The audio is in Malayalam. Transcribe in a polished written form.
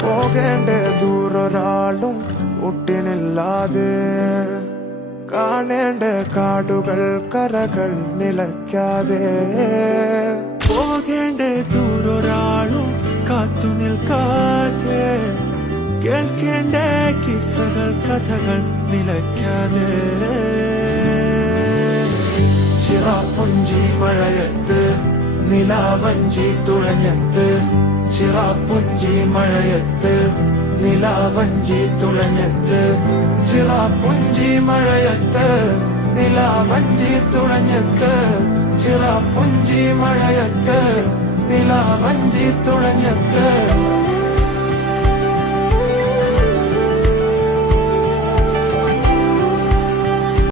പോകേണ്ട ദൂരൊരാളും ഒട്ടിനില്ലാതെ കാണേണ്ട കാടുകൾ കരകൾ നിലയ്ക്കാതെ പോകേണ്ട ദൂരൊരാളും കാത്തു നിൽക്കാതെ കേൾക്കേണ്ട കിസ്സകൾ കഥകൾ നിലയ്ക്കാതെ ചിറാപ്പുഞ്ചി മഴയത്ത് നിലാവഞ്ചി തുഴഞ്ഞത്ത് ചിറാപ്പുഞ്ചി മഴയത്ത് നിലാവഞ്ചി തുഴഞ്ഞത്ത് ചിറാപ്പുഞ്ചി മഴയത്ത് നിലാവഞ്ചി തുഴഞ്ഞത്ത് ചിറാപ്പുഞ്ചി മഴയത്ത് നിലാവഞ്ചി തുഴഞ്ഞത്ത്